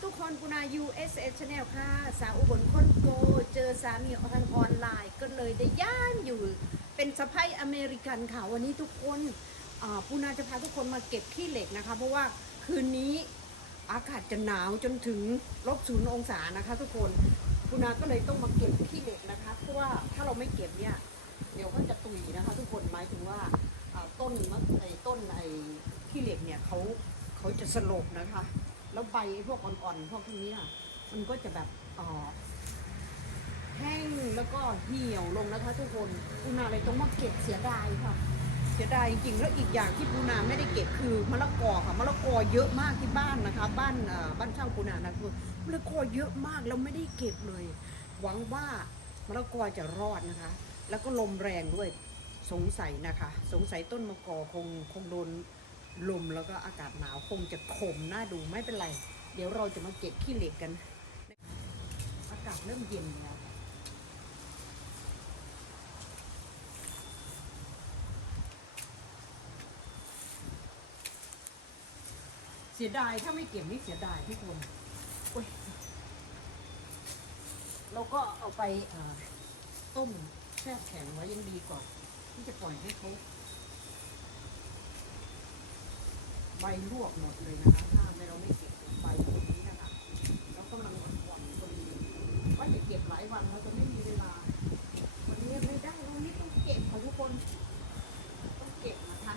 ทุกคนกุณา USA Channel ค่ะ สาวอุบลคนโก เจอสามีทางออนไลน์ ก็เลยได้ย่านอยู่เป็นสะพ้ยอเมริกันค่ะ วันนี้ทุกคนปูนาจะพาทุกคนมาเก็บขี้เหล็กนะคะ เพราะว่าคืนนี้อากาศจะหนาวจนถึงลบศูนย์องศานะคะทุกคนปูนาก็เลยต้องมาเก็บขี้เหล็กนะคะ เพราะว่าถ้าเราไม่เก็บเนี่ยเดี๋ยวก็จะตุยนะคะ ทุกคนหมายถึงว่าอ่าต้นมะไอ้ต้นไอ้ขี้เหล็กเนี่ยเขาเขาจะสลบนะคะ แล้วใบพวกอ่อนๆพวกนี้อะมันก็จะแบบอ่อแห้งแล้วก็เหี่ยวลงนะคะ ทุกคนปูนาเลยต้องมาเก็บเสียดายค่ะ เสียดายจริงๆแล้วอีกอย่างที่ปูนาไม่ได้เก็บคือมะละกอค่ะมะละกอเยอะมากที่บ้านนะคะ บ้านบ้านช่าปูนานะคือมะละกอเยอะมากแล้วไม่ได้เก็บเลย หวังว่ามะละกอจะรอดนะคะ แล้วก็ลมแรงด้วยสงสัยนะคะ สงสัยต้นมะกอคงคงโดน ลมแล้วก็อากาศหนาวคงจะขมน่าดูไม่เป็นไร เดี๋ยวเราจะมาเก็บขี้เหล็กกัน อากาศเริ่มเย็นแล้วเสียดายถ้าไม่เก็บนี่เสียดายพี่คนโอ้ยเราก็เอาไปต้มแช่แข็งไว้ยังดีกว่าที่จะปล่อยให้เขา ใบลวกหมดเลยนะคะถ้าไม่เราไม่เก็บใบพวกนี้นะคะแล้วกำลังอ่อนๆพอดีว่าจะเก็บหลายวันเราจะไม่มีเวลา วันนี้ไม่ได้วันนี้ต้องเก็บค่ะทุกคนต้องเก็บนะคะ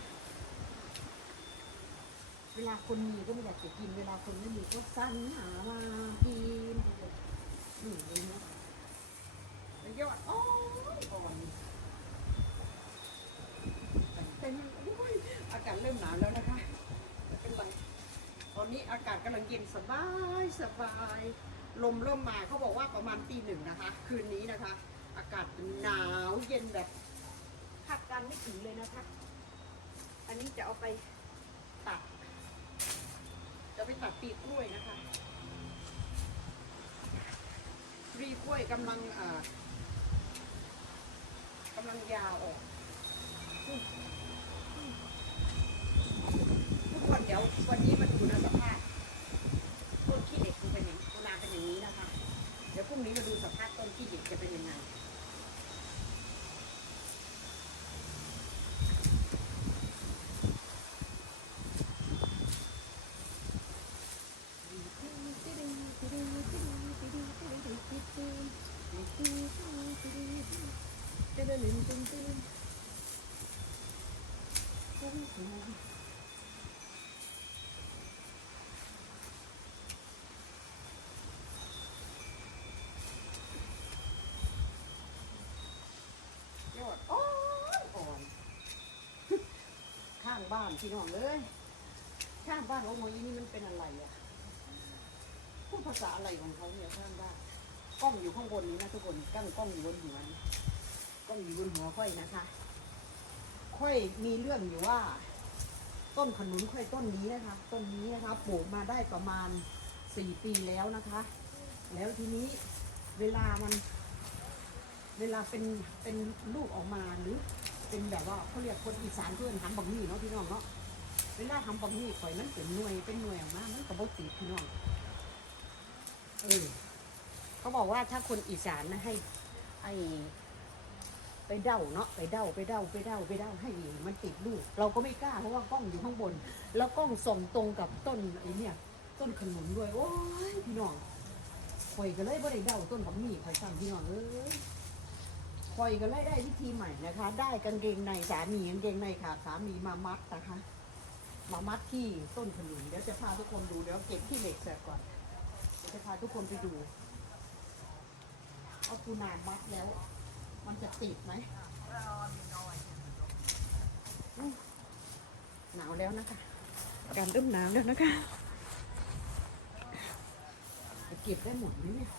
เวลาคนมีก็ไม่อยากจะกิน เวลาคนไม่มีก็สรรหามากินนี่เลยนะแล้วยอดโอ้ยอ่อนเป็นอุ้ยอากาศเริ่มหนาวแล้วนะคะ อนนี้อากาศกำลังเย็นสบายสบาย ลมเริ่มมาเขาบอกว่าประมาณตีหนึ่งนะคะ คืนนี้นะคะ อากาศหนาวเย็นแบบคาดการไม่ถึงเลยนะคะ อันนี้จะเอาไปตัด จะไปตัดปีกกล้วยนะคะปลีกล้วยกำลังอ่อกำลังยาวออกทุกคนเดี๋ยววันนี้มาดูนะสภาพต้นขี้เหล็กมันเป็นอย่างตุลาเป็น อย่างนี้นะคะ เดี๋ยวพรุ่งนี้มาดูสภาพต้นขี้เหล็กจะเป็นยังไงยอดอ่อนอ่อน ข้าง บ้านพี่น้องเอ้ยข้างบ้านโอ้โมยนี่มันเป็นอะไรอะพูดภาษาอะไรของเขาเนี่ยข้างบ้านกล้องอยู่ข้างบนนี้นะทุกคนกั้งกล้องอยู่บนหัวกล้องอยู่บนหัวค่อยนะคะ ค่อยมีเรื่องอยู่ว่า ต้นขนุนค่อยต้นนี้นะคะ ต้นนี้นะคะปลูกมาได้ประมาณสี่ปีแล้วนะคะ แล้วทีนี้เวลามัน เวลาเป็นเป็นลูกออกมาหรือ เป็นแบบว่าเขาเรียกคนอีสานเพื่อนทำบักหมี่เนาะพี่น้องเนาะเวลาทำบักหมี่ข่อยมันเป็นหน่วยเป็นหน่วยออกมามันกระบอกติดพี่น้องเออเขาบอกว่าถ้าคนอีสานนะให้ไอไปเด้าเนาะไปเด้าไปเด้าไปเด้าไปเด้าให้มันติดลูก เราก็ไม่กล้าเพราะว่ากล้องอยู่ข้างบน แล้วกล้องส่องตรงกับต้นไอ้เนี่ย ต้นขนุนด้วยโอ้ยพี่น้องข่อยก็เลยบ่ได้เด้าต้นบักหมี่ข่อยสั่งพี่น้องเอ้ย คอยก็เลยได้วิธีใหม่นะคะ ได้กางเกงในสามีกางเกงในขาดสามีมามัดนะคะ มามัดที่ต้นขนุนเดี๋ยวจะพาทุกคนดูเดี๋ยวเก็บที่เหล็กเสร็จก่อนเดี๋ยวจะพาทุกคนไปดูเอาปูนามัดแล้ว มันจะติดไหมหนาวแล้วนะคะกาศเริ่มหนาวแล้วนะคะจะเก็บได้หมดไหมเนี่ย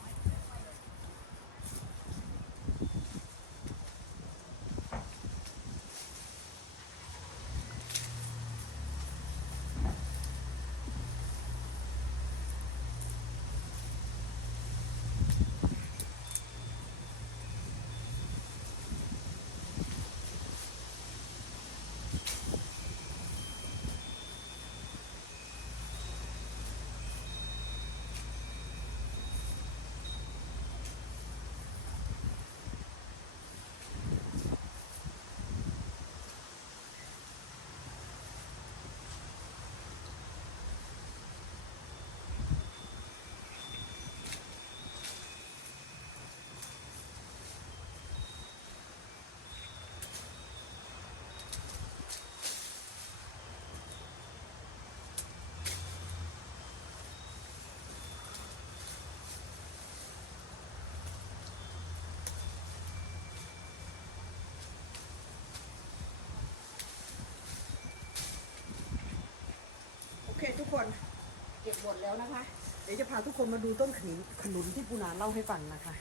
กคนเก็บหมดแล้วนะคะ เดี๋ยวจะพาทุกคนมาดูต้นขนุนขนุนที่ปูนาเล่าให้ฟังนะคะ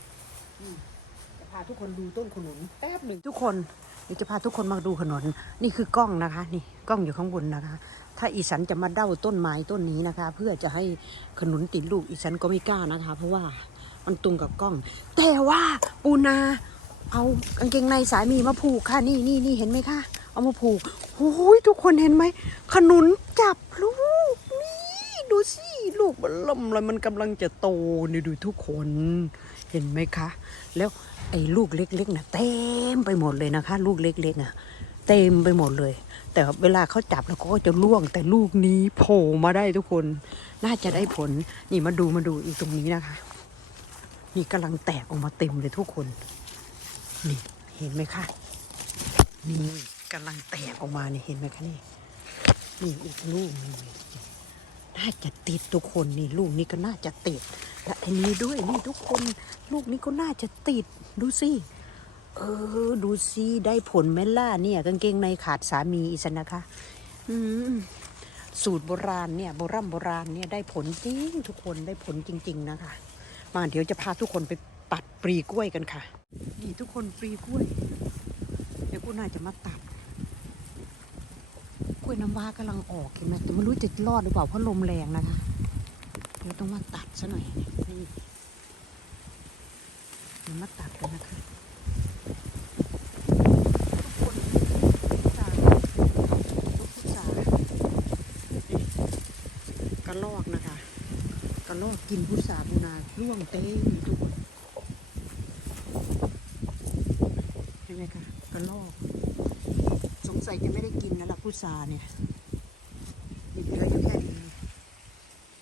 อืมจะพาทุกคนดูต้นขนุนแป๊บหนึ่งทุกคนเดี๋ยวจะพาทุกคนมาดูขนุนนี่คือกล้องนะคะ นี่กล้องอยู่ข้างบนนะคะ ถ้าอีสันจะมาเด้าต้นไม้ต้นนี้นะคะ เพื่อจะให้ขนุนติดลูกอีสันก็ไม่กล้านะคะ เพราะว่ามันตรงกับกล้อง แต่ว่าปูนาเอากางเกงในสายมีมาผูกค่ะนี่นี่นี่เห็นไหมคะ เอามาผูกโอ้ยทุกคนเห็นไหมขนุนจับลูก ดูสิ ลูกมันล่มเลยมันกำลังจะโตนี่ดูทุกคน เห็นไหมคะ แล้วไอ้ลูกเล็กๆนะเต็มไปหมดเลยนะคะ ลูกเล็กๆอะ เต็มไปหมดเลย แต่เวลาเขาจับแล้วก็จะล่วงแต่ลูกนี้โผล่มาได้ทุกคน น่าจะได้ผล นี่มาดูมาดูอีกตรงนี้นะคะ นี่กำลังแตกออกมาเต็มเลยทุกคน นี่เห็นไหมคะ นี่กำลังแตกออกมานี่เห็นไหมคะนี่นี่อีกลูกนึง น่าจะติดทุกคนนี่ลูกนี้ก็น่าจะติดและอันนี้ด้วยนี่ทุกคน ลูกนี้ก็น่าจะติดดูสิเออ ดูสิได้ผลไหมล่ะเนี่ยกางเกงในขาดสามีอีสันนะคะ อืมสูตรโบราณเนี่ยโบราณโบราณเนี่ยได้ผลจริงทุกคนได้ผลจริง ๆ นะคะ มาเดี๋ยวจะพาทุกคนไปตัดปลีกล้วยกันค่ะ นี่ทุกคนปลีกล้วย เดี๋ยวกูน่าจะมาตัด ยน้ำว้ากำลังออกเห็นไหมแต่ไม่รู้จะรอดหรือเปล่าเพราะลมแรงนะคะ เดี๋ยวต้องมาตัดซะหน่อยนี่เดี๋ยวมาตัดกันนะคะกคนพุทราลูกพุทรากระลอกนะคะกระลอกกินพุทราปูนาร่วงเต็มทุกคนเห็นไหมคะกระลอก สงสัยจะไม่ได้กินนะ พุทราเนี่ยมีเหลืออยู่แค่นี้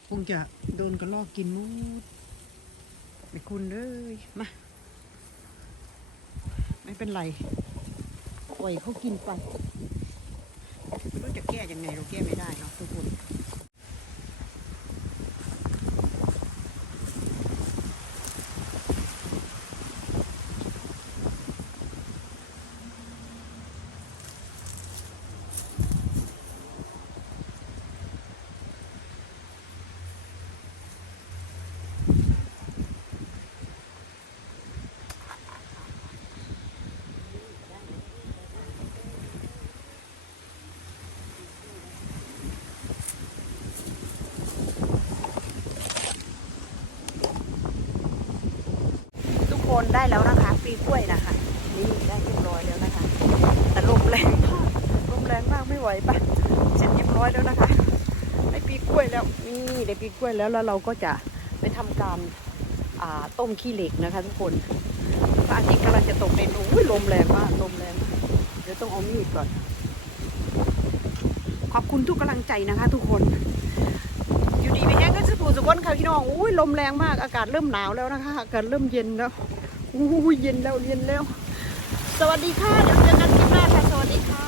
คงจะโดนกระลอกกินหมูดไม่คุณเลยมาไม่เป็นไรปล่อยเขากินไปไม่รู้จะแก้ยังไงเราแก้ไม่ได้เนาะทุกคน นได้แล้วนะคะปีกล้วยนะคะ นี่ได้เรียบร้อยแล้วนะคะ แต่ลมแรงมากลมแรงมากไม่ไหวปะเสร็จเรียบร้อยแล้วนะคะได้ปีกล้วยแล้วนี่ได้ปีกล้วยแล้วแล้วเราก็จะไปทำการอ่าต้มขี้เหล็กนะคะ ทุกคนพระอาทิตย์กำลังจะตกเด่นโอ้ยลมแรงมากลมแรงเดี๋ยวต้องเอามีดก่อน ขอบคุณทุกกำลังใจนะคะ ทุกคน อยู่ดีไปแห้งก็สปูสุกคนค่ะพี่น้องอุ้ยลมแรงมากอากาศเริ่มหนาวแล้วนะคะอากาศเริ่มเย็นแล้ว อู้เย็นแล้วเย็นแล้ว สวัสดีค่ะ เดี๋ยวเจอกันที่ปหน้าค่ะ สวัสดีค่ะ